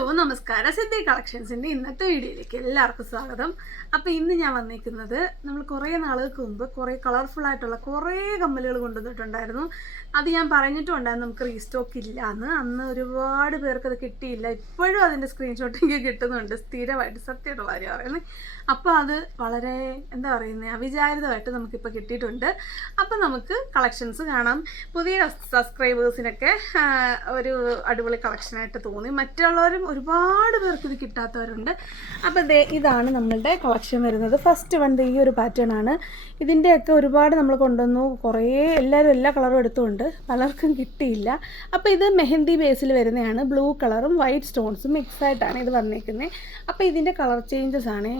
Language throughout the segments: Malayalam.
ഹലോ നമസ്കാരം സിദ്ധി കളക്ഷൻസിന്റെ ഇന്നത്തെ വീഡിയോയിലേക്ക് എല്ലാവർക്കും സ്വാഗതം. അപ്പോൾ ഇന്ന് ഞാൻ വന്നിരിക്കുന്നത് നമ്മൾ കുറേ നാളുകൾക്ക് മുമ്പ് കുറേ കളർഫുൾ ആയിട്ടുള്ള കുറേ കമ്മലുകൾ കൊണ്ടുവന്നിട്ടുണ്ടായിരുന്നു. അത് ഞാൻ പറഞ്ഞിട്ടുണ്ടായിരുന്നു നമുക്ക് റീസ്റ്റോക്ക് ഇല്ല എന്ന് അന്ന് ഒരുപാട് പേർക്ക് അത് കിട്ടിയില്ല. ഇപ്പോഴും അതിന്റെ സ്ക്രീൻഷോട്ട് എനിക്ക് കിട്ടുന്നുണ്ട്. സ്ഥിരമായിട്ട് സത്യമായിട്ട് കാര്യം പറയുന്നത്. അപ്പോൾ അത് വളരെ എന്താ പറയുന്നത് അവിചാരിതമായിട്ട് നമുക്കിപ്പോൾ കിട്ടിയിട്ടുണ്ട്. അപ്പോൾ നമുക്ക് കളക്ഷൻസ് കാണാം. പുതിയ സബ്സ്ക്രൈബേഴ്സിനൊക്കെ ഒരു അടിപൊളി കളക്ഷനായിട്ട് തോന്നി. മറ്റുള്ളവരും ഒരുപാട് പേർക്ക് ഇത് കിട്ടാത്തവരുണ്ട്. അപ്പോൾ ദേ ഇതാണ് നമ്മളുടെ കളക്ഷൻ വരുന്നത്. ഫസ്റ്റ് വൺ ഈ ഒരു പാറ്റേൺ ആണ്. ഇതിന്റെയൊക്കെ ഒരുപാട് നമ്മൾ കൊണ്ടുവന്നു. കുറേ എല്ലാവരും എല്ലാ കളറും എടുത്തുകൊണ്ട് പലർക്കും കിട്ടിയില്ല. അപ്പോൾ ഇത് മെഹന്തി ബേസിൽ വരുന്നതാണ്. ബ്ലൂ കളറും വൈറ്റ് സ്റ്റോൺസും മിക്സ് ആയിട്ടാണ് ഇത് വന്നേക്കുന്നത് അപ്പോൾ ഇതിന്റെ കളർ ചേഞ്ചസ് ആണ്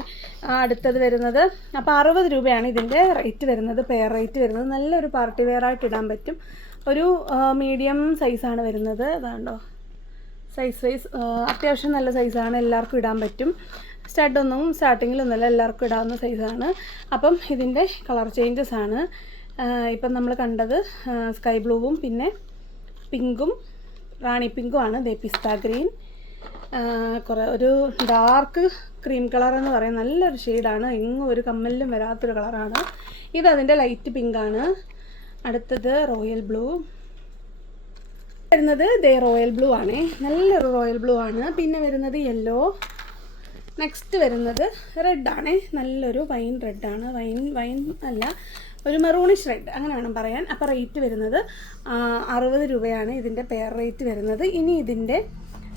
അടുത്തത് വരുന്നത്. അപ്പോൾ അറുപത് രൂപയാണ് ഇതിന്റെ റേറ്റ് വരുന്നത് പെയർ റേറ്റ് വരുന്നത്. നല്ലൊരു പാർട്ടി വെയർ ആയിട്ട് ഇടാൻ പറ്റും. ഒരു മീഡിയം സൈസാണ് വരുന്നത്. അതാണ്ടോ സൈസ് വൈസ് അത്യാവശ്യം നല്ല സൈസാണ് എല്ലാവർക്കും ഇടാൻ പറ്റും. സ്റ്റഡൊന്നും സ്റ്റാർട്ടിങ്ങിലൊന്നുമല്ല എല്ലാവർക്കും ഇടാവുന്ന സൈസാണ് അപ്പം ഇതിന്റെ കളർ ചേഞ്ചസ് ആണ്. ഇപ്പം നമ്മൾ കണ്ടത് സ്കൈ ബ്ലൂവും പിന്നെ പിങ്കും റാണി പിങ്കും ആണ്. ദേ പിസ്ത ഗ്രീൻ കുറേ ഒരു ഡാർക്ക് ക്രീം കളർ എന്ന് പറയും നല്ലൊരു ഷെയ്ഡാണ് എങ്ങും ഒരു കമ്മലിലും വരാത്തൊരു കളറാണ് ഇത് അതിന്റെ ലൈറ്റ് പിങ്കാണ് അടുത്തത് റോയൽ ബ്ലൂ വരുന്നത് ദേ റോയൽ ബ്ലൂ ആണ്. നല്ലൊരു റോയൽ ബ്ലൂ ആണ്. പിന്നെ വരുന്നത് യെല്ലോ. നെക്സ്റ്റ് വരുന്നത് റെഡ് ആണ്. നല്ലൊരു വൈൻ റെഡ് ആണ്. വൈൻ വൈൻ അല്ല ഒരു മെറൂണിഷ് റെഡ് അങ്ങനെ വേണം പറയാൻ. അപ്പോൾ റേറ്റ് വരുന്നത് അറുപത് രൂപയാണ് ഇതിന്റെ പെയർ റേറ്റ് വരുന്നത്. ഇനി ഇതിന്റെ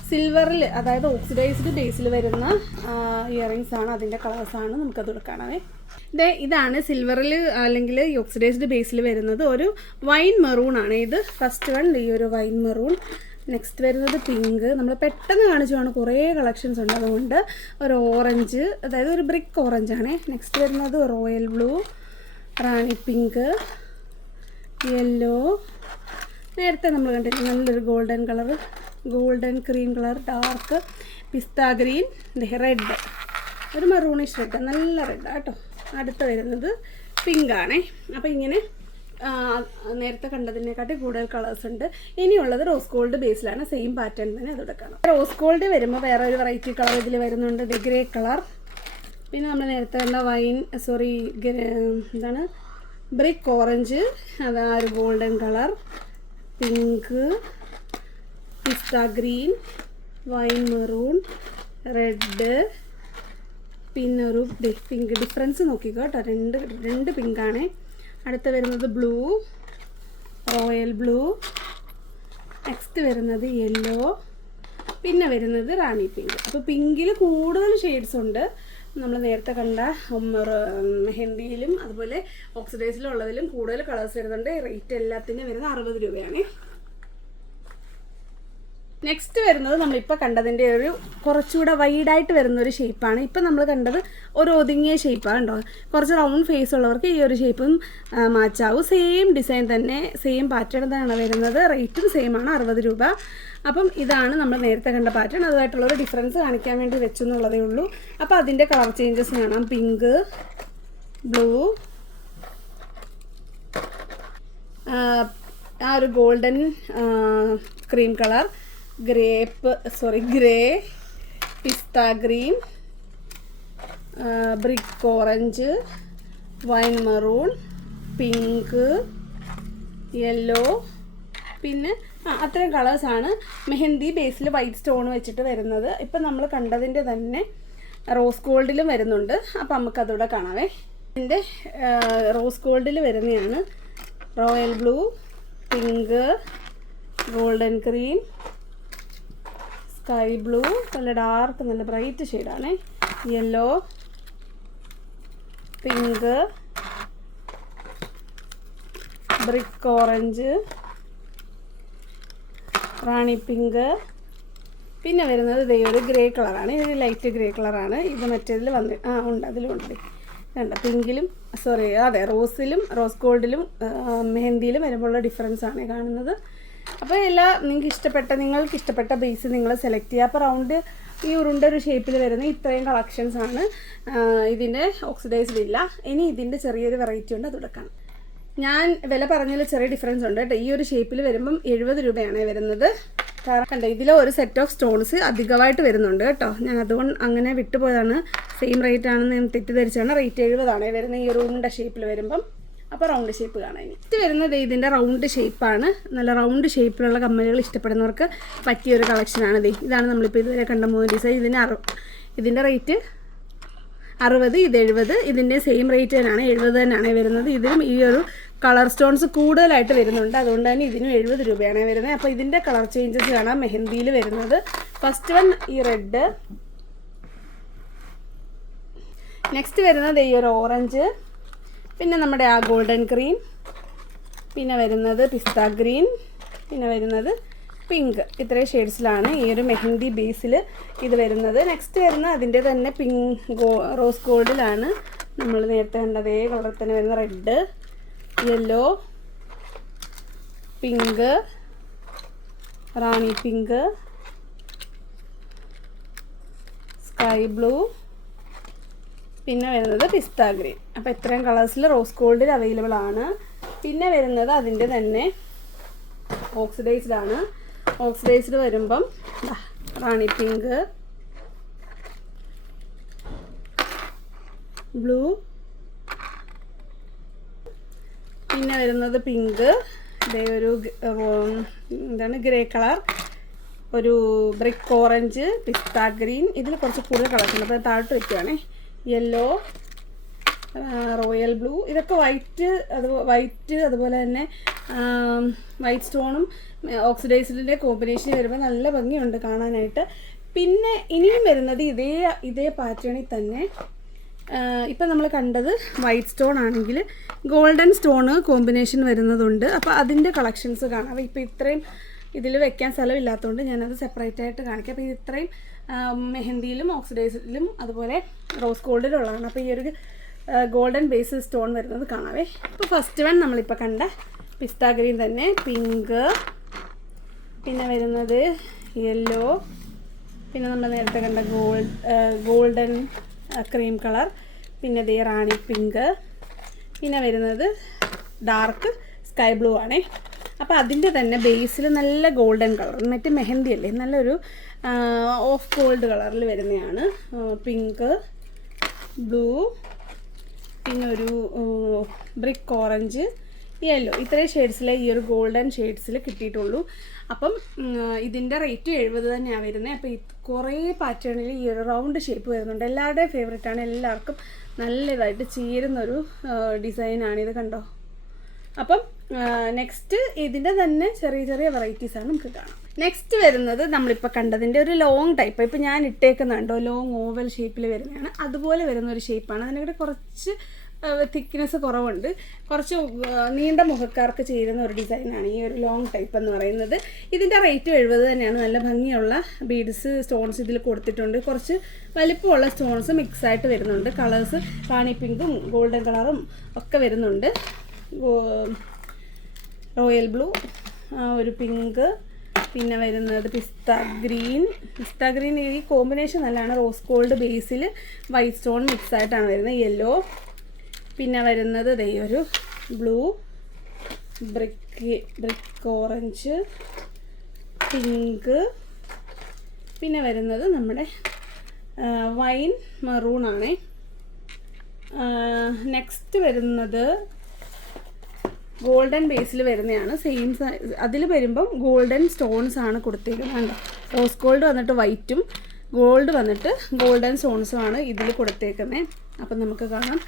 സിൽവറിൽ അതായത് ഓക്സിഡൈസ്ഡ് ബേസിൽ വരുന്ന ഇയറിങ്സ് ആണ്. അതിന്റെ കളേഴ്സാണ് നമുക്കത് എടുക്കാണേ ഇത് ഇതാണ് സിൽവറിൽ അല്ലെങ്കിൽ ഓക്സിഡൈസ്ഡ് ബേസിൽ വരുന്നത് ഒരു വൈൻ മെറൂൺ ആണ്. ഇത് ഫസ്റ്റ് വൺ ഈ ഒരു വൈൻ മെറൂൺ നെക്സ്റ്റ് വരുന്നത് പിങ്ക് നമ്മൾ പെട്ടെന്ന് കാണിച്ചുമാണ് കുറേ കളക്ഷൻസ് ഉണ്ട്. അതുകൊണ്ട് ഒരു ഓറഞ്ച് അതായത് ഒരു ബ്രിക്ക് ഓറഞ്ച് ആണ്. നെക്സ്റ്റ് വരുന്നത് royal blue rani pink yellow നേരത്തെ നമ്മൾ കണ്ടില്ല നല്ലൊരു golden colour golden cream colour dark pista green red ഒരു മറൂണിഷ് റെഡ് നല്ല റെഡ് കേട്ടോ. അടുത്ത വരുന്നത് പിങ്ക് ആണേ. അപ്പോൾ ഇങ്ങനെ നേരത്തെ കണ്ടതിനെക്കാട്ടി കൂടുതൽ കളേഴ്സ് ഉണ്ട്. ഇനിയുള്ളത് റോസ് ഗോൾഡ് ബേസിലാണ് സെയിം പാറ്റേൺ തന്നെ അതോടെ കാണാം. റോസ് ഗോൾഡ് വരുമ്പോൾ വേറെ ഒരു വെറൈറ്റി കളർ ഇതിൽ വരുന്നുണ്ട്. ഗ്രേ കളർ പിന്നെ നമ്മൾ നേരത്തെ കണ്ട വൈൻ സോറി എന്താണ്? ബ്രിക്ക് ഓറഞ്ച് അതാ ഒരു golden colour pink pista green wine maroon red പിന്നെ ഒരു പിങ്ക് ഡിഫറൻസ് നോക്കിക്കോ കേട്ടോ. രണ്ട് രണ്ട് പിങ്കാണ് അടുത്ത വരുന്നത് ബ്ലൂ റോയൽ ബ്ലൂ നെക്സ്റ്റ് വരുന്നത് യെല്ലോ പിന്നെ വരുന്നത് റാണി പിങ്ക് അപ്പോൾ പിങ്കിൽ കൂടുതൽ ഷെയ്ഡ്സ് ഉണ്ട്. നമ്മൾ നേരത്തെ കണ്ട ഹെന്തിയിലും അതുപോലെ ഓക്സിഡൈസിലും ഉള്ളതിലും കൂടുതൽ കളേഴ്സ് വരുന്നുണ്ട്. റേറ്റ് എല്ലാത്തിനും വരുന്നത് അറുപത് രൂപയാണ്. നെക്സ്റ്റ് വരുന്നത് നമ്മളിപ്പോൾ കണ്ടതിന്റെ ഒരു കുറച്ചുകൂടെ വൈഡായിട്ട് വരുന്ന ഒരു ഷേപ്പാണ് ഇപ്പം നമ്മൾ കണ്ടത് ഒരു ഒതുങ്ങിയ ഷേപ്പാണ് കേട്ടോ കുറച്ച് റൗണ്ട് ഫേസ് ഉള്ളവർക്ക് ഈ ഒരു ഷേപ്പും മാച്ചാവും സെയിം ഡിസൈൻ തന്നെ സെയിം പാറ്റേൺ തന്നെയാണ് വരുന്നത്. റേറ്റും സെയിം ആണ് അറുപത് രൂപ. അപ്പം ഇതാണ് നമ്മൾ നേരത്തെ കണ്ട പാറ്റേൺ അതുമായിട്ടുള്ളൊരു ഡിഫറൻസ് കാണിക്കാൻ വേണ്ടി വെച്ചെന്നുള്ളതേ ഉള്ളൂ. അപ്പോൾ അതിന്റെ കളർ ചേഞ്ചസ് കാണാം. പിങ്ക് ബ്ലൂ ആ ഒരു golden cream colour grape sorry grey pista green brick orange wine maroon pink yellow പിന്നെ ആ അത്രയും കളേഴ്സാണ് മെഹന്തി ബേസിൽ വൈറ്റ് സ്റ്റോൺ വെച്ചിട്ട് വരുന്നത്. ഇപ്പം നമ്മൾ കണ്ടതിന്റെ തന്നെ റോസ് ഗോൾഡിലും വരുന്നുണ്ട്. അപ്പം നമുക്കതൂടെ കാണാവേ. ഇതിന്റെ റോസ് ഗോൾഡിൽ വരുന്നതാണ് royal blue pink golden cream sky blue നല്ല ഡാർക്ക് നല്ല ബ്രൈറ്റ് ഷെയ്ഡാണ് yellow pink brick orange rani pink പിന്നെ വരുന്നത് ഇതേ ഒരു ഗ്രേ കളറാണ് ഇത് ലൈറ്റ് ഗ്രേ കളറാണ് ഇത് മറ്റേതിൽ വന്ന് ആ ഉണ്ട്. അതിലും ഉണ്ട് കണ്ട? പിങ്കിലും സോറി അതെ റോസിലും റോസ് ഗോൾഡിലും മെഹന്തിയിലും വരുമ്പോഴുള്ള ഡിഫറൻസാണ് കാണുന്നത്. അപ്പോൾ എല്ലാ നിങ്ങൾക്ക് ഇഷ്ടപ്പെട്ട നിങ്ങൾക്ക് ഇഷ്ടപ്പെട്ട ബേസ് നിങ്ങൾ സെലക്ട് ചെയ്യുക. അപ്പോൾ റൗണ്ട് ഈ ഉരുണ്ട ഒരു ഷേപ്പിൽ വരുന്ന ഇത്രയും കളക്ഷൻസ് ആണ്. ഇതിന്റെ ഓക്സിഡൈസ്ഡ് ഇല്ല. ഇനി ഇതിന്റെ ചെറിയൊരു വെറൈറ്റി ഉണ്ട് അത് കൊടുക്കണം. ഞാൻ വില പറഞ്ഞതിൽ ചെറിയ ഡിഫറൻസ് ഉണ്ട് കേട്ടോ ഈ ഒരു ഷേപ്പിൽ വരുമ്പം എഴുപത് രൂപയാണ് വരുന്നത്. കാരണം കണ്ടോ ഇതിൽ ഒരു സെറ്റ് ഓഫ് സ്റ്റോൺസ് അധികമായിട്ട് വരുന്നുണ്ട് കേട്ടോ ഞാൻ അതുകൊണ്ട് അങ്ങനെ വിട്ടുപോയതാണ്. സെയിം റേറ്റ് ആണെന്ന് ഞാൻ തെറ്റിദ്ധരിച്ചാണ് റേറ്റ് എഴുപതാണ് വരുന്നത് ഈ ഒരു ഉണ്ട ഷേപ്പിൽ വരുമ്പം. അപ്പോൾ റൗണ്ട് ഷേപ്പ് കാണാൻ ഇനി. ഇത് വരുന്നത് ഇതിന്റെ റൗണ്ട് ഷേപ്പാണ് നല്ല റൗണ്ട് ഷേപ്പിലുള്ള കമ്മലുകൾ ഇഷ്ടപ്പെടുന്നവർക്ക് പറ്റിയൊരു കളക്ഷനാണ് ഇത് ഇതാണ് നമ്മളിപ്പോൾ ഇതുവരെ കണ്ട മൂന്ന് ഡിസൈൻ ഇതിന് അറു ഇതിന്റെ റേറ്റ് അറുപത് ഇത് എഴുപത് ഇതിന്റെ സെയിം റേറ്റ് തന്നെയാണ് എഴുപത് തന്നെയാണ് വരുന്നത്. ഇതിനും ഈ ഒരു കളർ സ്റ്റോൺസ് കൂടുതലായിട്ട് വരുന്നുണ്ട്. അതുകൊണ്ട് തന്നെ ഇതിനും എഴുപത് രൂപയാണ് വരുന്നത്. അപ്പോൾ ഇതിന്റെ കളർ ചേഞ്ചസ് കാണാം. മെഹന്തിയിൽ വരുന്നത്. ഫസ്റ്റ് വൺ ഈ റെഡ് നെക്സ്റ്റ് വരുന്നത് ഈ ഒരു ഓറഞ്ച് പിന്നെ നമ്മുടെ ആ ഗോൾഡൻ ഗ്രീൻ പിന്നെ വരുന്നത് പിസ്ത ഗ്രീൻ പിന്നെ വരുന്നത് പിങ്ക് ഇത്രയും ഷെയ്ഡ്സിലാണ് ഈ ഒരു മെഹന്തി ബേസിൽ ഇത് വരുന്നത്. നെക്സ്റ്റ് വരുന്ന അതിന്റെ തന്നെ പിങ്ക് ഗോ റോസ് ഗോൾഡിലാണ് നമ്മൾ നേരത്തെ കണ്ട അതേ കളറിൽ തന്നെ വരുന്ന red yellow pink rani pink sky blue പിന്നെ വരുന്നത് പിസ്ത ഗ്രീൻ അപ്പോൾ ഇത്രയും കളേഴ്സിൽ റോസ് ഗോൾഡിൽ അവൈലബിൾ ആണ്. പിന്നെ വരുന്നത് അതിന്റെ തന്നെ ഓക്സിഡൈസ്ഡ് ആണ്. ഓക്സിഡൈസ്ഡ് വരുമ്പം റാണി പിങ്ക് ബ്ലൂ പിന്നെ വരുന്നത് പിങ്ക് ഇതേ ഒരു എന്താണ് ഗ്രേ കളർ ഒരു ബ്രിക്ക് ഓറഞ്ച് പിസ്ത ഗ്രീൻ ഇതിൽ കുറച്ച് കൂടുതൽ കളർസ് ഉണ്ട്. അപ്പോൾ താഴോട്ട് വെക്കുവാണേ. Yellow royal blue. ഇതൊക്കെ വൈറ്റ് അത് വൈറ്റ് അതുപോലെ തന്നെ വൈറ്റ് സ്റ്റോണും ഓക്സിഡൈസിഡിന്റെ കോമ്പിനേഷൻ വരുമ്പോൾ നല്ല ഭംഗിയുണ്ട് കാണാനായിട്ട്. പിന്നെ ഇനിയും വരുന്നത് ഇതേ ഇതേ പാറ്റേണിൽ തന്നെ ഇപ്പം നമ്മൾ കണ്ടത് വൈറ്റ് സ്റ്റോൺ ആണെങ്കിൽ ഗോൾഡൻ സ്റ്റോണ് കോമ്പിനേഷൻ വരുന്നതുണ്ട്. അപ്പോൾ അതിന്റെ കളക്ഷൻസ് കാണാം. അപ്പോൾ ഇപ്പോൾ ഇത്രയും ഇതിൽ വെക്കാൻ സ്ഥലമില്ലാത്തതുകൊണ്ട് ഞാനത് സെപ്പറേറ്റ് ആയിട്ട് കാണിക്കാം. അപ്പോൾ ഇത് ഇത്രയും മെഹന്തിയിലും ഓക്സിഡൈസിലും അതുപോലെ റോസ് ഗോൾഡിലുള്ളതാണ് അപ്പോൾ ഈ ഒരു ഗോൾഡൻ ബേസ് സ്റ്റോൺ വരുന്നത് കാണാവേ. അപ്പോൾ ഫസ്റ്റ് വൺ നമ്മളിപ്പോൾ കണ്ട പിസ്ത ഗ്രീൻ തന്നെ. പിങ്ക് പിന്നെ വരുന്നത് യെല്ലോ പിന്നെ നമ്മൾ നേരത്തെ കണ്ട ഗോൾഡ് ഗോൾഡൻ ക്രീം കളർ പിന്നെ ദേ റാണി പിങ്ക് പിന്നെ വരുന്നത് ഡാർക്ക് സ്കൈ ബ്ലൂ ആണേ. അപ്പോൾ അതിന്റെ തന്നെ ബേസിൽ നല്ല ഗോൾഡൻ കളർ മറ്റേ മെഹന്തി അല്ലേ? നല്ലൊരു ഓഫ് ഗോൾഡ് കളറിൽ വരുന്നതാണ് പിങ്ക് ബ്ലൂ പിന്നെ ഒരു ബ്രിക്ക് ഓറഞ്ച് യെല്ലോ. ഇത്രയും ഷെയ്ഡ്സിലെ ഈ ഒരു ഗോൾഡൻ ഷെയ്ഡ്സിൽ കിട്ടിയിട്ടുള്ളൂ. അപ്പം ഇതിന്റെ റേറ്റ് എഴുപത് തന്നെയാണ് വരുന്നത് അപ്പോൾ കുറേ പാറ്റേണിൽ ഈ ഒരു റൗണ്ട് ഷേപ്പ് വരുന്നുണ്ട്. എല്ലാവരുടെയും ഫേവറേറ്റ് ആണ്. എല്ലാവർക്കും നല്ലതായിട്ട് ചേരുന്നൊരു ഡിസൈനാണ് ഇത് കണ്ടോ? അപ്പം നെക്സ്റ്റ് ഇതിന്റെ തന്നെ ചെറിയ ചെറിയ വെറൈറ്റീസ് ആണ് നമുക്ക് കാണാം. നെക്സ്റ്റ് വരുന്നത് നമ്മളിപ്പോൾ കണ്ടതിന്റെ ഒരു ലോങ് ടൈപ്പ് ഇപ്പോൾ ഞാൻ ഇട്ടേക്കുന്നുണ്ടോ ലോങ് ഓവൽ ഷേപ്പിൽ വരുന്നതാണ്. അതുപോലെ വരുന്ന ഒരു ഷേപ്പാണ് അതിനകത്ത് കുറച്ച് തിക്നെസ് കുറവുണ്ട്. കുറച്ച് നീണ്ട മുഖക്കാർക്ക് ചേരുന്ന ഒരു ഡിസൈനാണ് ഈ ഒരു ലോങ് ടൈപ്പ് എന്ന് പറയുന്നത്. ഇതിന്റെ റേറ്റ് എഴുപത് തന്നെയാണ്. നല്ല ഭംഗിയുള്ള ബീഡ്സ് സ്റ്റോൺസ് ഇതിൽ കൊടുത്തിട്ടുണ്ട്. കുറച്ച് വലിപ്പമുള്ള സ്റ്റോൺസ് മിക്സ് ആയിട്ട് വരുന്നുണ്ട്. കളേഴ്സ് റാണി പിങ്കും ഗോൾഡൻ കളറും ഒക്കെ വരുന്നുണ്ട്. റോയൽ ബ്ലൂ ഒരു പിങ്ക് പിന്നെ വരുന്നത് പിസ്ത ഗ്രീൻ. പിസ്ത ഗ്രീൻ ഈ കോമ്പിനേഷൻ നല്ലതാണ്. റോസ് ഗോൾഡ് ബേസിൽ വൈറ്റ് സ്റ്റോൺ മിക്സ് ആയിട്ടാണ് വരുന്നത്. യെല്ലോ. പിന്നെ വരുന്നത് ദേ ഒരു blue brick brick orange pink. പിന്നെ വരുന്നത് നമ്മുടെ വൈൻ മെറൂൺ ആണേ. നെക്സ്റ്റ് വരുന്നത് ഗോൾഡൻ ബേസിൽ വരുന്നതാണ്. സെയിം അതിൽ വരുമ്പം ഗോൾഡൻ സ്റ്റോൺസ് ആണ് കൊടുത്തേക്കുന്നത് റോസ് ഗോൾഡ് വന്നിട്ട് വൈറ്റും ഗോൾഡ് വന്നിട്ട് ഗോൾഡൻ സ്റ്റോൺസും ആണ് ഇതിൽ കൊടുത്തേക്കുന്നത് അപ്പം നമുക്ക് കാണാം.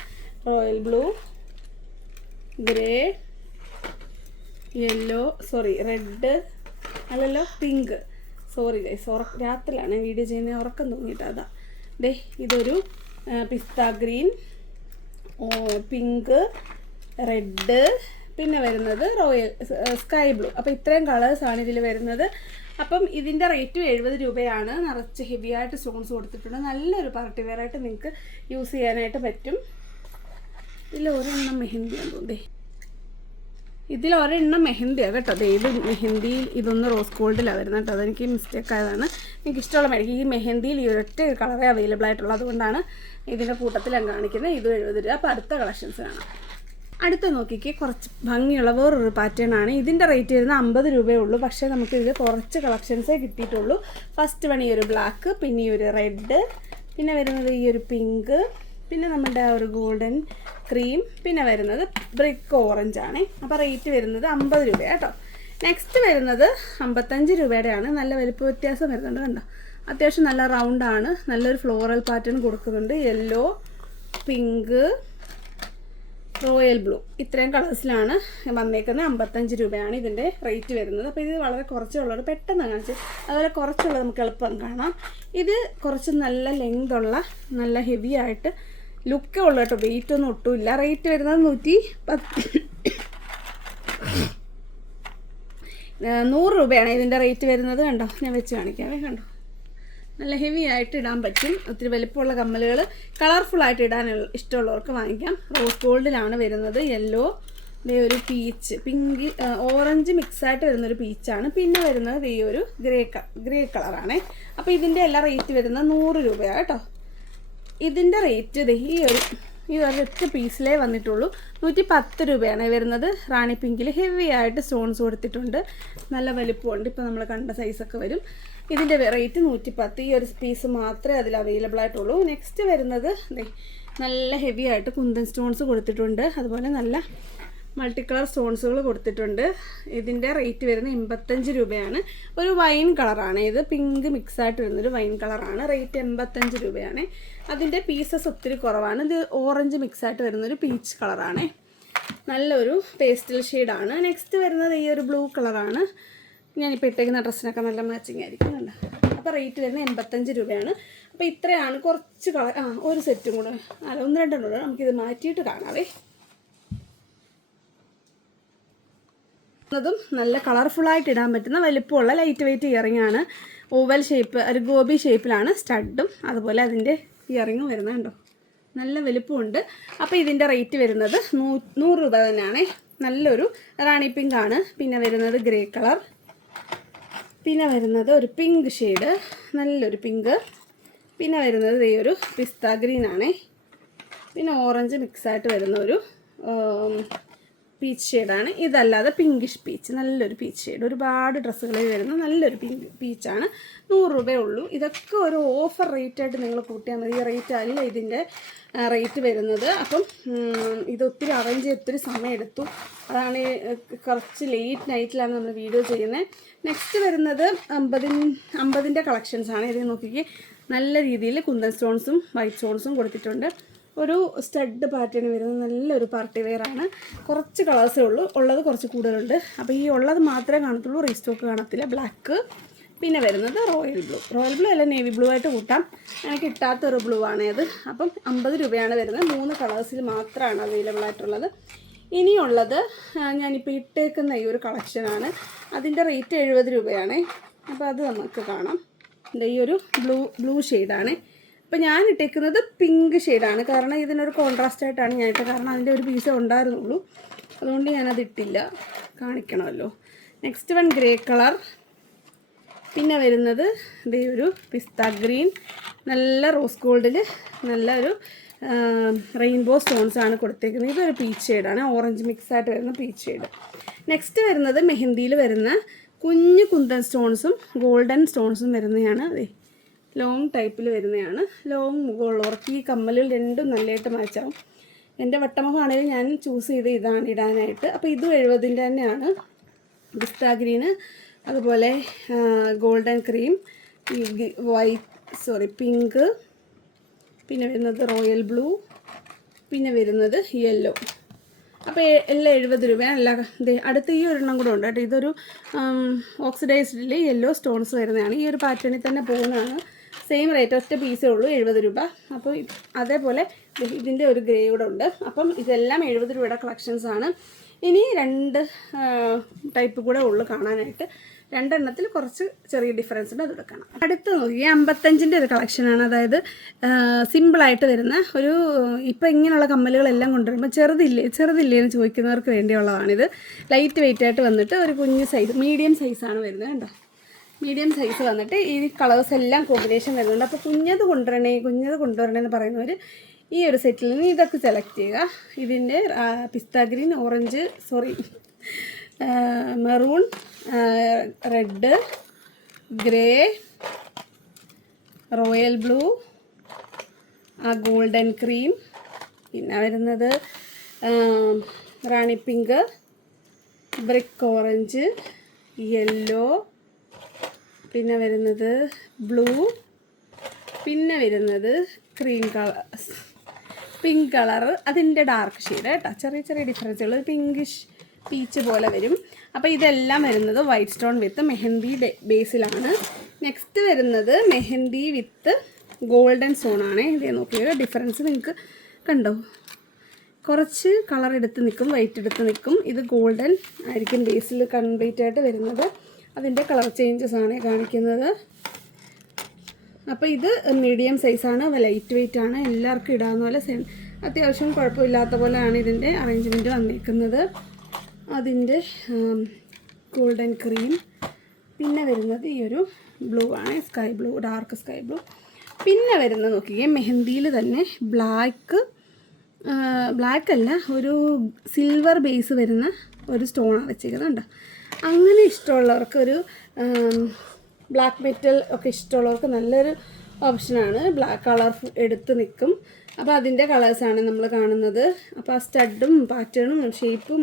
Royal blue grey yellow sorry red അല്ലല്ലോ പിങ്ക്. സോറി ഗൈസ് ഉറ രാത്രിയിലാണ് വീഡിയോ ചെയ്യുന്നത് ഉറക്കം തോന്നിയിട്ട് അതാ. ദേ ഇതൊരു പിസ്ത ഗ്രീൻ പിങ്ക് റെഡ് പിന്നെ വരുന്നത് റോയൽ സ്കൈ ബ്ലൂ. അപ്പോൾ ഇത്രയും ആണ് ഇതിൽ വരുന്നത്. അപ്പം ഇതിന്റെ റേറ്റും എഴുപത് രൂപയാണ്. നിറച്ച് ഹെവി ആയിട്ട് സ്റ്റോൺസ് കൊടുത്തിട്ടുണ്ട്. നല്ലൊരു പാർട്ടി വെയർ ആയിട്ട് നിങ്ങൾക്ക് യൂസ് ചെയ്യാനായിട്ട് പറ്റും. ഇതിൽ ഒരെണ്ണം മെഹന്തി ഉണ്ടേ ഇതിൽ ഒരെണ്ണം മെഹന്തിയാണ് കേട്ടോ. ദേ ഇത് മെഹന്തിയിൽ ഇതൊന്ന് റോസ് ഗോൾഡിലാണ് വരുന്നത് കേട്ടോ. അതെനിക്ക് മിസ്റ്റേക്ക് ആയതാണ്. എനിക്ക് ഇഷ്ടമുള്ള മേടിക്കും ഈ മെഹന്തിയിൽ ഈ ഒരൊറ്റ കളറേ അവൈലബിൾ ആയിട്ടുള്ളത് അതുകൊണ്ടാണ് ഇതിന്റെ കൂട്ടത്തിൽ കാണിക്കുന്നത്. ഇത് എഴുപത് രൂപ. അപ്പോൾ അടുത്ത കളക്ഷൻസ് കാണാം. അടുത്ത നോക്കിക്ക് കുറച്ച് ഭംഗിയുള്ള വേറൊരു പാറ്റേൺ ആണ്. ഇതിന്റെ റേറ്റ് വരുന്നത് അമ്പത് രൂപയേ ഉള്ളൂ. പക്ഷേ നമുക്ക് ഇതിൽ കുറച്ച് കളക്ഷൻസേ കിട്ടിയിട്ടുള്ളൂ. ഫസ്റ്റ് വൺ ഈ ഒരു ബ്ലാക്ക് പിന്നെ ഈ ഒരു റെഡ് പിന്നെ വരുന്നത് ഈ ഒരു പിങ്ക് പിന്നെ നമ്മുടെ ഒരു ഗോൾഡൻ ക്രീം പിന്നെ വരുന്നത് ബ്രിക്ക് ഓറഞ്ച് ആണ്. അപ്പോൾ റേറ്റ് വരുന്നത് അമ്പത് രൂപയാണ് കേട്ടോ. നെക്സ്റ്റ് വരുന്നത് അമ്പത്തഞ്ച് രൂപയുടെയാണ്. നല്ല വലിപ്പ വ്യത്യാസം വരുന്നുണ്ട് കണ്ടോ? അത്യാവശ്യം നല്ല റൗണ്ടാണ് നല്ലൊരു ഫ്ലോറൽ പാറ്റേൺ കൊടുക്കുന്നുണ്ട്. Yellow pink royal blue. ഇത്രയും കളേഴ്സിലാണ് വന്നേക്കുന്നത്. അമ്പത്തഞ്ച് രൂപയാണ് ഇതിന്റെ റേറ്റ് വരുന്നത്. അപ്പോൾ ഇത് വളരെ കുറച്ചുള്ളത് പെട്ടെന്ന് കാണിച്ച് അതുപോലെ കുറച്ചുള്ളത് നമുക്ക് എളുപ്പം കാണാം. ഇത് കുറച്ച് നല്ല ലെങ്ത് ഉള്ള നല്ല ഹെവി ആയിട്ട് ലുക്കേ ഉള്ളു കേട്ടോ. വെയിറ്റ് ഒന്നും ഒട്ടുമില്ല റേറ്റ് വരുന്നത് നൂറ്റി പത്ത്. നൂറ് രൂപയാണ് ഇതിന്റെ റേറ്റ് വരുന്നത്. കണ്ടോ? ഞാൻ വെച്ച് കാണിക്കാമേ കണ്ടോ? നല്ല ഹെവി ആയിട്ട് ഇടാൻ പറ്റും. ഒത്തിരി വലിപ്പമുള്ള കമ്മലുകൾ കളർഫുൾ ആയിട്ട് ഇടാൻ ഇഷ്ടമുള്ളവർക്ക് വാങ്ങിക്കാം. റോസ് ഗോൾഡിലാണ് വരുന്നത് യെല്ലോ ദേ ഒരു പീച്ച് പിങ്ക് ഓറഞ്ച് മിക്സ് ആയിട്ട് വരുന്നൊരു പീച്ചാണ് പിന്നെ വരുന്നത് ദേ ഒരു ഗ്രേ ഗ്രേ കളറാണ് അപ്പോൾ ഇതിന്റെ എല്ലാ റേറ്റ് വരുന്നത് നൂറ് രൂപയാണ് കേട്ടോ ഇതിന്റെ റേറ്റ് ദേ ഈ ഒരു ഈ ഒരൊറ്റ പീസിലേ വന്നിട്ടുള്ളൂ. നൂറ്റി പത്ത് രൂപയാണ് വരുന്നത്. റാണി പിങ്കിൽ ഹെവി ആയിട്ട് സ്റ്റോൺസ് കൊടുത്തിട്ടുണ്ട്. നല്ല വലിപ്പമുണ്ട്. ഇപ്പോൾ നമ്മൾ കണ്ട സൈസൊക്കെ വരും. ഇതിന്റെ വെറൈറ്റി നൂറ്റി പത്ത് ഈ ഒരു പീസ് മാത്രമേ അതിൽ അവൈലബിൾ ആയിട്ടുള്ളൂ. നെക്സ്റ്റ് വരുന്നത് നല്ല ഹെവി ആയിട്ട് കുന്തൻ സ്റ്റോൺസ് കൊടുത്തിട്ടുണ്ട്. അതുപോലെ നല്ല മൾട്ടി കളർ സ്റ്റോൺസുകൾ കൊടുത്തിട്ടുണ്ട്. ഇതിന്റെ റേറ്റ് വരുന്നത് എൺപത്തഞ്ച് രൂപയാണ്. ഒരു വൈൻ കളറാണ് ഇത് പിങ്ക് മിക്സ് ആയിട്ട് വരുന്നൊരു വൈൻ കളറാണ് റേറ്റ് എൺപത്തഞ്ച് രൂപയാണ്. അതിന്റെ പീസസ് ഒത്തിരി കുറവാണ്. ഇത് ഓറഞ്ച് മിക്സ് ആയിട്ട് വരുന്നൊരു പീച്ച് കളറാണ് നല്ലൊരു പേസ്റ്റൽ ഷെയ്ഡാണ് നെക്സ്റ്റ് വരുന്നത് ഈ ഒരു ബ്ലൂ കളറാണ് ഞാനിപ്പോൾ ഇട്ടേക്കുന്ന ഡ്രസ്സിനൊക്കെ നല്ല മാച്ചിങ് ആയിരിക്കും നല്ല അപ്പോൾ റേറ്റ് വരുന്നത് എൺപത്തഞ്ച് രൂപയാണ്. അപ്പോൾ ഇത്രയാണ് കുറച്ച് കളർ ആ ഒരു സെറ്റും കൂടെ. അല്ല ഒന്ന് രണ്ടെണ്ണം കൂടെ നമുക്കിത് മാറ്റിയിട്ട് കാണാവേ ും. നല്ല കളർഫുള്ളായിട്ട് ഇടാൻ പറ്റുന്ന വലിപ്പമുള്ള ലൈറ്റ് വെയിറ്റ് ഇയറിംഗ് ആണ്. ഓവൽ ഷേപ്പ് ഒരു ഗോബി ഷേപ്പിലാണ് സ്റ്റഡും അതുപോലെ അതിന്റെ ഇയറിങ്ങും വരുന്നത് നല്ല വലിപ്പമുണ്ട്. അപ്പോൾ ഇതിന്റെ റേറ്റ് വരുന്നത് നൂ നൂറ് രൂപ തന്നെയാണേ. നല്ലൊരു റാണി പിങ്ക് ആണ്. പിന്നെ വരുന്നത് ഗ്രേ കളർ പിന്നെ വരുന്നത് ഒരു പിങ്ക് ഷെയ്ഡ് നല്ലൊരു പിങ്ക് പിന്നെ വരുന്നത് ഈ ഒരു പിസ്ത ഗ്രീൻ പിന്നെ ഓറഞ്ച് മിക്സായിട്ട് വരുന്ന ഒരു പീച്ച് ഷെയ്ഡാണ് ഇതല്ലാതെ പിങ്കിഷ് പീച്ച് നല്ലൊരു പീച്ച് ഷെയ്ഡ് ഒരുപാട് ഡ്രസ്സുകളിൽ വരുന്ന നല്ലൊരു പിങ്ക് പീച്ചാണ് നൂറ് രൂപയേ ഉള്ളൂ. ഇതൊക്കെ ഒരു ഓഫർ റേറ്റായിട്ട് നിങ്ങൾ കൂട്ടിയാൽ മതി. ഈ റേറ്റ് അല്ല ഇതിന്റെ റേറ്റ് വരുന്നത്. അപ്പം ഇത് ഒത്തിരി അറേഞ്ച് ചെയ്ത് ഒത്തിരി സമയം എടുത്തു. അതാണ് കുറച്ച് ലേറ്റ് നൈറ്റിലാണ് നമ്മൾ വീഡിയോ ചെയ്യുന്നത് നെക്സ്റ്റ് വരുന്നത് അമ്പതിൻ അമ്പതിന്റെ കളക്ഷൻസാണ് ഇതിൽ ഇത് നോക്കിക്കേ. നല്ല രീതിയിൽ കുന്തൻ സ്റ്റോൺസും വൈറ്റ് സ്റ്റോൺസും കൊടുത്തിട്ടുണ്ട്. ഒരു സ്റ്റഡ് പാറ്റേൺ വരുന്ന നല്ലൊരു പാർട്ടി വെയർ ആണ്. കുറച്ച് കളേഴ്സേ ഉള്ളൂ. ഉള്ളത് കുറച്ച് കൂടുതലുണ്ട്. അപ്പോൾ ഈ ഉള്ളത് മാത്രമേ കാണത്തുള്ളൂ. റീസ്റ്റോക്ക് കാണത്തില്ല. ബ്ലാക്ക് പിന്നെ വരുന്നത് റോയൽ ബ്ലൂ റോയൽ ബ്ലൂ അല്ല നേവി ബ്ലൂ ആയിട്ട് കൂട്ടാം. എനിക്ക് കിട്ടാത്തൊരു ബ്ലൂ ആണ് അപ്പം അമ്പത് രൂപയാണ് വരുന്നത്. മൂന്ന് കളേഴ്സിൽ മാത്രമാണ് അവൈലബിൾ ആയിട്ടുള്ളത്. ഇനിയുള്ളത് ഞാനിപ്പോൾ ഇട്ടേക്കുന്ന ഈ ഒരു കളക്ഷനാണ് അതിന്റെ റേറ്റ് എഴുപത് രൂപയാണേ. അപ്പോൾ അത് നമുക്ക് കാണാം. ഈ ഒരു ബ്ലൂ ബ്ലൂ ഷെയ്ഡാണ് അപ്പോൾ ഞാൻ ഇട്ടേക്കുന്നത് പിങ്ക് ഷെയ്ഡാണ് കാരണം ഇതിനൊരു കോൺട്രാസ്റ്റ് ആയിട്ടാണ് ഞാൻ ഇട്ടത്. കാരണം അതിന്റെ ഒരു പീസേ ഉണ്ടായിരുന്നുള്ളൂ. അതുകൊണ്ട് ഞാനത് ഇട്ടില്ല. കാണിക്കണമല്ലോ. നെക്സ്റ്റ് വൺ ഗ്രേ കളർ പിന്നെ വരുന്നത് ഇതേ ഒരു പിസ്ത ഗ്രീൻ നല്ല റോസ് ഗോൾഡിൽ നല്ല ഒരു റെയിൻബോ സ്റ്റോൺസ് ആണ് കൊടുത്തേക്കുന്നത്. ഇതൊരു പീച്ച് ഷെയ്ഡാണ് ഓറഞ്ച് മിക്സ് ആയിട്ട് വരുന്ന പീച്ച് ഷെയ്ഡ് നെക്സ്റ്റ് വരുന്നത് മെഹന്തിയിൽ വരുന്ന കുഞ്ഞു കുന്തൻ സ്റ്റോൺസും ഗോൾഡൻ സ്റ്റോൺസും വരുന്നതാണ്. ലോങ് ടൈപ്പിൽ വരുന്നതാണ് ലോങ് മുഖമുള്ളവർക്ക് ഈ കമ്മലിൽ രണ്ടും നല്ലതായിട്ട് മാച്ചാവും എന്റെ വട്ടമുഖമാണെങ്കിലും ഞാൻ ചൂസ് ചെയ്ത് ഇതാണ് ഇടാനായിട്ട്. അപ്പോൾ ഇതും എഴുപതിന്റെ തന്നെയാണ്. പിസ്ത ഗ്രീന് അതുപോലെ golden cream white sorry pink പിന്നെ വരുന്നത് റോയൽ ബ്ലൂ പിന്നെ വരുന്നത് യെല്ലോ അപ്പോൾ എല്ലാം എഴുപത് രൂപയാണ്. എല്ലാ അടുത്ത ഈ ഒരെണ്ണം കൂടെ ഉണ്ട് കേട്ടോ. ഇതൊരു ഓക്സിഡൈസ്ഡിൽ യെല്ലോ സ്റ്റോൺസ് വരുന്നതാണ്. ഈ ഒരു പാറ്റേണിൽ തന്നെ പോകുന്നതാണ്. സെയിം റേറ്റ് ഒറ്റ പീസേ ഉള്ളൂ എഴുപത് രൂപ. അപ്പോൾ അതേപോലെ ഇതിന്റെ ഒരു ഗ്രേ കൂടെ ഉണ്ട്. അപ്പം ഇതെല്ലാം എഴുപത് രൂപയുടെ കളക്ഷൻസ് ആണ്. ഇനി രണ്ട് ടൈപ്പ് കൂടെ ഉള്ളു കാണാനായിട്ട്. രണ്ടെണ്ണത്തിൽ കുറച്ച് ചെറിയ ഡിഫറൻസ് ഉണ്ട് അത് എടുക്കണം അടുത്ത് നോക്കി അമ്പത്തഞ്ചിന്റെ ഒരു കളക്ഷനാണ് അതായത് സിമ്പിളായിട്ട് വരുന്ന ഒരു ഇപ്പം ഇങ്ങനെയുള്ള കമ്മലുകളെല്ലാം കൊണ്ടുവരുമ്പോൾ ചെറുതില്ലേ ചെറുതില്ലേ എന്ന് ചോദിക്കുന്നവർക്ക് വേണ്ടിയുള്ളതാണിത്. ലൈറ്റ് വെയിറ്റ് ആയിട്ട് വന്നിട്ട് ഒരു കുഞ്ഞ് സൈസ് മീഡിയം സൈസാണ് വരുന്നത് കണ്ടോ? മീഡിയം സൈസ് വന്നിട്ട് ഈ കളേഴ്സ് എല്ലാം കോമ്പിനേഷൻ വരുന്നുണ്ട്. അപ്പോൾ കുഞ്ഞത് കൊണ്ടുവരണേ കുഞ്ഞത് കൊണ്ടുവരണേ എന്ന് പറയുന്നവർ ഈ ഒരു സെറ്റിൽ നിന്ന് ഇതൊക്കെ സെലക്ട് ചെയ്യുക. ഇതിന്റെ pista green orange sorry maroon red grey royal blue ആ ഗോൾഡൻ ക്രീം പിന്നെ വരുന്നത് rani pink brick orange yellow പിന്നെ വരുന്നത് ബ്ലൂ പിന്നെ വരുന്നത് ക്രീം കളർ പിങ്ക് കളർ അതിന്റെ ഡാർക്ക് ഷെയ്ഡ് കേട്ടോ. ചെറിയ ചെറിയ ഡിഫറൻസുകൾ പിങ്കിഷ് പീച്ച് പോലെ വരും. അപ്പോൾ ഇതെല്ലാം വരുന്നത് വൈറ്റ് സ്റ്റോൺ വിത്ത് മെഹന്തി ബേസിലാണ് നെക്സ്റ്റ് വരുന്നത് മെഹന്തി വിത്ത് ഗോൾഡൻ സോണാണ് ഇതേ നോക്കിയത് ഡിഫറൻസ് നിങ്ങൾക്ക് കണ്ടോ? കുറച്ച് കളർ എടുത്ത് നിൽക്കും വൈറ്റ് എടുത്ത് നിൽക്കും. ഇത് ഗോൾഡൻ ആയിരിക്കും ബേസിൽ കംപ്ലീറ്റ് ആയിട്ട് വരുന്നത്. അതിന്റെ കളർ ചേഞ്ചസ് ആണ് കാണിക്കുന്നത്. അപ്പോൾ ഇത് മീഡിയം സൈസാണ് ലൈറ്റ് വെയിറ്റ് ആണ്. എല്ലാവർക്കും ഇടാവുന്ന പോലെ സെൻ അത്യാവശ്യം കുഴപ്പമില്ലാത്ത പോലെയാണ് ഇതിന്റെ അറേഞ്ച്മെന്റ് വന്നിരിക്കുന്നത് അതിന്റെ ഗോൾഡൻ ക്രീം പിന്നെ വരുന്നത് ഈ ഒരു ബ്ലൂ ആണ്. Sky blue dark sky blue പിന്നെ വരുന്നത് നോക്കിയേ മെഹന്തിയിൽ തന്നെ ബ്ലാക്ക് ബ്ലാക്ക് അല്ല ഒരു സിൽവർ ബേസ് വരുന്ന ഒരു സ്റ്റോണാണ് വെച്ചിരിക്കുന്നുണ്ട് അങ്ങനെ ഇഷ്ടമുള്ളവർക്ക് ഒരു ബ്ലാക്ക് മെറ്റൽ ഒക്കെ ഇഷ്ടമുള്ളവർക്ക് നല്ലൊരു ഓപ്ഷനാണ് ബ്ലാക്ക് കളർ എടുത്ത് നിൽക്കും. അപ്പോൾ അതിന്റെ കളേഴ്സാണ് നമ്മൾ കാണുന്നത്. അപ്പോൾ ആ സ്റ്റഡും പാറ്റേണും ഷേപ്പും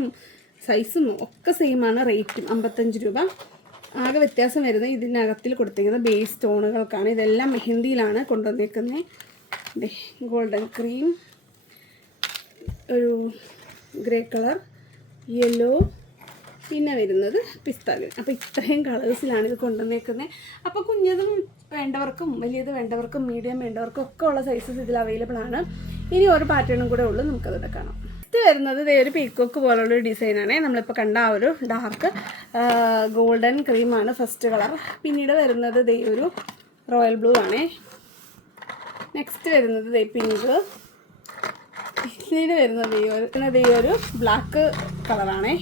സൈസും ഒക്കെ സെയിമാണ് റേറ്റും അമ്പത്തഞ്ച് രൂപ. ആകെ വ്യത്യാസം വരുന്നത് ഇതിനകത്തിൽ കൊടുത്തിരിക്കുന്ന ബേസ് സ്റ്റോണുകൾക്കാണ്. ഇതെല്ലാം മെഹന്തിയിലാണ് കൊണ്ടുവന്നേക്കുന്നത് ഗോൾഡൻ ക്രീം ഒരു ഗ്രേ കളർ യെല്ലോ. പിന്നെ വരുന്നത് പിസ്ത അപ്പോൾ ഇത്രയും കളേഴ്സിലാണ് ഇത് കൊണ്ടുവന്നേക്കുന്നത് അപ്പോൾ കുഞ്ഞതും വേണ്ടവർക്കും വലിയത് വേണ്ടവർക്കും മീഡിയം വേണ്ടവർക്കും ഒക്കെ ഉള്ള സൈസസ് ഇതിൽ അവൈലബിൾ ആണ്. ഇനി ഒരു പാറ്റേണും കൂടെ ഉള്ളൂ നമുക്കതിവിടെ കാണാം. ഇത് വരുന്നത് ഇതേ ഒരു പീക്കോക്ക് പോലുള്ള ഒരു ഡിസൈനാണ് നമ്മളിപ്പോൾ കണ്ട ആ ഒരു ഡാർക്ക് ഗോൾഡൻ ക്രീമാണ് ഫസ്റ്റ് കളർ പിന്നീട് വരുന്നത് ഇതേ ഒരു റോയൽ ബ്ലൂ ആണേ. നെക്സ്റ്റ് വരുന്നത് ഇതേ പിങ്ക് പിന്നീട് വരുന്നത് ഈ ഒരു ഈ ഒരു ബ്ലാക്ക് കളറാണേ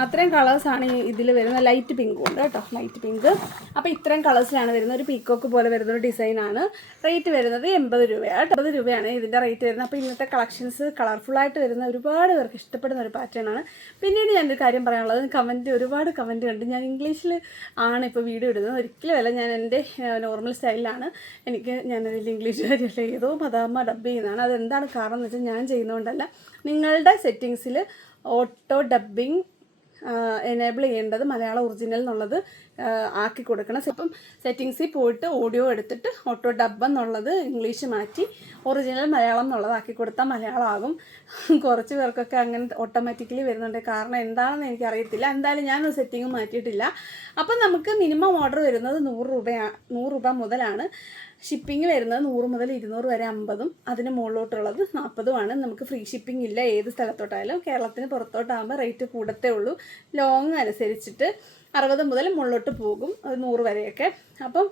അത്രയും കളേഴ്സാണ് ഇതിൽ വരുന്ന ലൈറ്റ് പിങ്ക് ഉണ്ട് കേട്ടോ. ലൈറ്റ് പിങ്ക് അപ്പോൾ ഇത്രയും കളേഴ്സിലാണ് വരുന്നത്. ഒരു പീക്കോക്ക് പോലെ വരുന്ന ഒരു ഡിസൈനാണ് റേറ്റ് വരുന്നത് എൺപത് രൂപയാണ് എൺപത് രൂപയാണ് ഇതിന്റെ റേറ്റ് വരുന്നത്. അപ്പോൾ ഇന്നത്തെ കളക്ഷൻസ് കളർഫുള്ളായിട്ട് വരുന്ന ഒരുപാട് പേർക്ക് ഇഷ്ടപ്പെടുന്ന ഒരു പാറ്റേൺ ആണ്. പിന്നീട് ഞാനൊരു കാര്യം പറയാനുള്ളത്. കമന്റ് ഒരുപാട് കമന്റ് കണ്ട് ഞാൻ ഇംഗ്ലീഷിൽ ആണ് ഇപ്പോൾ വീഡിയോ ഇടുന്നത്. ഒരിക്കലും അല്ല ഞാൻ എന്റെ നോർമൽ സ്റ്റൈലിലാണ് എനിക്ക് ഞാനതിൽ ഇംഗ്ലീഷ് കാര്യമല്ല ഏതോ മതാമ്മ ഡബ് ചെയ്യുന്നതാണ്. അതെന്താണ് കാരണം എന്ന് വെച്ചാൽ ഞാൻ ചെയ്യുന്നതുകൊണ്ടല്ല നിങ്ങളുടെ സെറ്റിങ്സിൽ ഓട്ടോ ഡബ്ബിങ് എനേബിൾ ചെയ്യേണ്ടത് മലയാളം ഒറിജിനൽ എന്നുള്ളത് ആക്കി കൊടുക്കണം. അപ്പം സെറ്റിങ്സിൽ പോയിട്ട് ഓഡിയോ എടുത്തിട്ട് ഓട്ടോ ഡബ് എന്നുള്ളത് ഇംഗ്ലീഷ് മാറ്റി ഒറിജിനൽ മലയാളം എന്നുള്ളത് ആക്കി കൊടുത്താൽ മലയാളമാകും. കുറച്ച് പേർക്കൊക്കെ അങ്ങനെ ഓട്ടോമാറ്റിക്കലി വരുന്നുണ്ട്. കാരണം എന്താണെന്ന് എനിക്കറിയത്തില്ല. എന്തായാലും ഞാനൊരു സെറ്റിംഗ് മാറ്റിയിട്ടില്ല. അപ്പം നമുക്ക് മിനിമം ഓർഡർ വരുന്നത് നൂറ് രൂപയാണ് നൂറ് രൂപ മുതലാണ്. ഷിപ്പിംഗ് വരുന്നത് നൂറ് മുതൽ ഇരുന്നൂറ് വരെ അമ്പതും അതിന് മുകളിലോട്ടുള്ളത് നാൽപ്പതുമാണ് നമുക്ക് ഫ്രീ ഷിപ്പിംഗ് ഇല്ല. ഏത് സ്ഥലത്തോട്ടായാലും കേരളത്തിന് പുറത്തോട്ടാകുമ്പോൾ റേറ്റ് കൂടത്തേ ഉള്ളൂ. ലോങ് അനുസരിച്ചിട്ട് അറുപത് മുതൽ മുകളിലോട്ട് പോകും അത് നൂറ് വരെയൊക്കെ. അപ്പം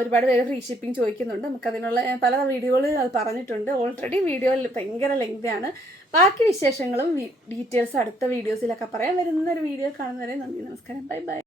ഒരുപാട് പേര് ഫ്രീ ഷിപ്പിംഗ് ചോദിക്കുന്നുണ്ട്. നമുക്കതിനുള്ള പല വീഡിയോകളിൽ അത് പറഞ്ഞിട്ടുണ്ട്. ഓൾറെഡി വീഡിയോ ഭയങ്കര ലെങ്തിയാണ് ബാക്കി വിശേഷങ്ങളും ഡീറ്റെയിൽസ് അടുത്ത വീഡിയോസിലൊക്കെ പറയാൻ വരുന്ന ഒരു വീഡിയോ കാണുന്നവരെ നന്ദി നമസ്കാരം. Bye bye